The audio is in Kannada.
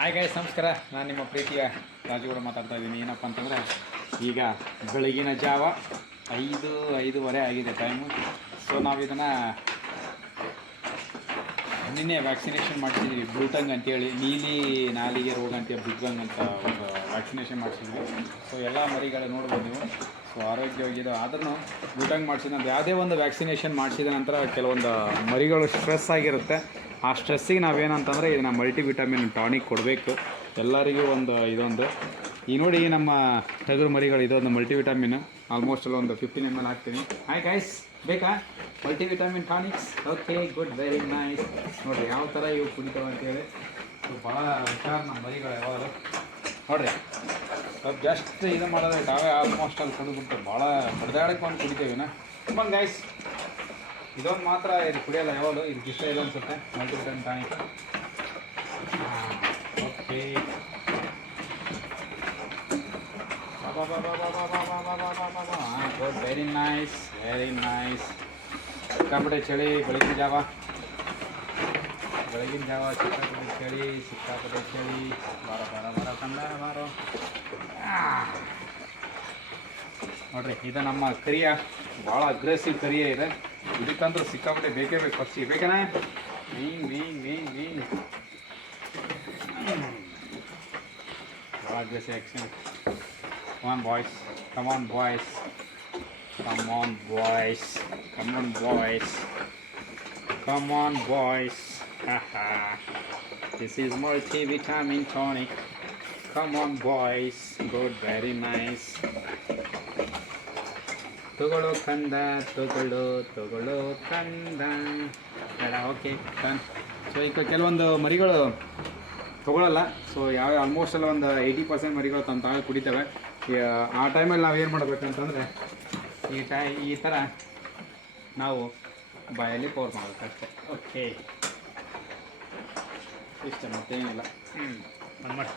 ಹಾಯ್ ಗಾಯ್ಸ್ ನಮಸ್ಕಾರ. ನಾನು ನಿಮ್ಮ ಪ್ರೀತಿಯ ರಾಜುಗೌಡ ಮಾತಾಡ್ತಾ ಇದ್ದೀನಿ. ಏನಪ್ಪ ಅಂತಂದರೆ, ಈಗ ಬೆಳಗಿನ ಜಾವ ಐದು, ಐದೂವರೆ ಆಗಿದೆ ಟೈಮು ಸೊ ನಾವು ಇದನ್ನು ನಿನ್ನೆ ವ್ಯಾಕ್ಸಿನೇಷನ್ ಮಾಡಿಸಿದ್ವಿ. ಬ್ಲೂಟಂಗ್ ಅಂತೇಳಿ, ನೀಲಿ ನಾಲಿಗೆ ರೋಗ ಅಂತೇಳಿ ಬಿಗ್ಬಂಗ್ ಅಂತ ಒಂದು ವ್ಯಾಕ್ಸಿನೇಷನ್ ಮಾಡಿಸಿದ್ವಿ. ಸೊ ಎಲ್ಲ ಮರಿಗಳು ನೋಡ್ಬೋದು ನೀವು. ಸೊ ಆರೋಗ್ಯವಾಗಿದೆ ಆದ್ರೂ ಬ್ಲೂಟಂಗ್ ಮಾಡಿಸಿದ, ಯಾವುದೇ ಒಂದು ವ್ಯಾಕ್ಸಿನೇಷನ್ ಮಾಡಿಸಿದ ನಂತರ ಕೆಲವೊಂದು ಮರಿಗಳು ಸ್ಟ್ರೆಸ್ ಆಗಿರುತ್ತೆ. ಆ ಸ್ಟ್ರೆಸ್ಸಿಗೆ ನಾವೇನಂತಂದರೆ ಇದನ್ನು ಮಲ್ಟಿವಿಟಮಿನ್ ಟಾನಿಕ್ ಕೊಡಬೇಕು. ಎಲ್ಲರಿಗೂ ಒಂದು ಇದೊಂದು. ಈ ನೋಡಿ ನಮ್ಮ ಟಗರು ಮರಿಗಳು, ಇದೊಂದು ಮಲ್ಟಿವಿಟಮಿನ್. ಆಲ್ಮೋಸ್ಟ್ ಅಲ್ಲಿ ಒಂದು ಫಿಫ್ಟೀನ್ ಎಂ ಎಲ್ ಹಾಕ್ತೀನಿ. ಹಾಯ್ ಗೈಸ್ ಬೇಕಾ? Multivitamin tonics? Okay good very nice ನೋಡಿರಿ, ಯಾವ ಥರ ಇವು ಕುಡಿತಾವೆ ಅಂತೇಳಿ. ಭಾಳ ವಿಚಾರ ನಮ್ಮ ಮರಿಗಳು ಯಾವಾಗ ನೋಡಿರಿ, ಸ್ವಲ್ಪ ಜಸ್ಟ್ ಇದು ಮಾಡಿದ್ರೆ ಆಲ್ಮೋಸ್ಟ್ ಅಲ್ಲಿ ಕುಡಿದ್ಬಿಟ್ಟು ಭಾಳ ಹೊಡೆದಾಡಕ್ಕೆ ಒಂದು ನಾ ತುಂಬ ಗೈಸ್ ಇದೊಂದು ಮಾತ್ರ ಇದು ಕುಡಿಯೋಲ್ಲ ಯಾವಾಗಲೂ ಇದಕ್ಕೆ ಇಷ್ಟ ಇದೆ ಅನ್ಸುತ್ತೆ multivitamin tonic okay good very nice very nice ಸಿಕ್ಕಾಪಟ್ಟೆ ಚಳಿ ಬೆಳಗಿನ ಜಾವ ಬೆಳಗಿನ ಜಾವ ಸಿಕ್ಕಾಪಟ್ಟೆ ಚಳಿ ಸಿಕ್ಕಾಪಟ್ಟೆ ಚಳಿ ಬಾರ ಬಾರ ಬಾರ ಕಂಡ ಬಾರೋ. ನೋಡ್ರಿ ಇದು ನಮ್ಮ ಕರಿಯ ಭಾಳ ಅಗ್ರೆಸಿವ್ ಕರಿಯ ಇದೆ ಇದಕ್ಕಂದ್ರೂ ಸಿಕ್ಕಾಪಟ್ಟೆ ಬೇಕೇ ಬೇಕು ಫಸ್ಟಿಗೆ ಬೇಕೇನ ಮೀನ್ ಮೀನ್ ಮೀನ್ ಮೀನ್ ಭಾಳ aggressive action Come on, boys. Come on, boys. Come on, boys. Come on, boys. Come on, boys. Haha. this is multivitamin tonic. ತಗೊಳ್ಳೋ ಕಂದ ತಗೊಳ್ಳೋ ತಗೊಳ್ಳೋ ಕಂದ. ಬೇಡ ಓಕೆ ಡನ್ ಸೊ ಈಗ ಕೆಲವೊಂದು ಮರಿಗಳು ತಗೊಳ್ಳಲ್ಲ ಸೊ ಯಾವ ಆಲ್ಮೋಸ್ಟ್ ಎಲ್ಲ ಒಂದು ಏಯ್ಟಿ ಪರ್ಸೆಂಟ್ ಮರಿಗಳು ತಮ್ಮ ತಾವೇ ಕುಡಿತವೆ. ಆ ಟೈಮಲ್ಲಿ ನಾವು ಏನು ಮಾಡಬೇಕಂತಂದರೆ ಈ ಟೈ ಈ ಥರ ನಾವು ಬಾಯಲ್ಲಿ ಪೋರ್ ಮಾಡಬೇಕಷ್ಟೆ ಓಕೆ ಇಷ್ಟ ಮತ್ತೇನಿಲ್ಲ. ಹ್ಞೂ ಮಾಡಿ.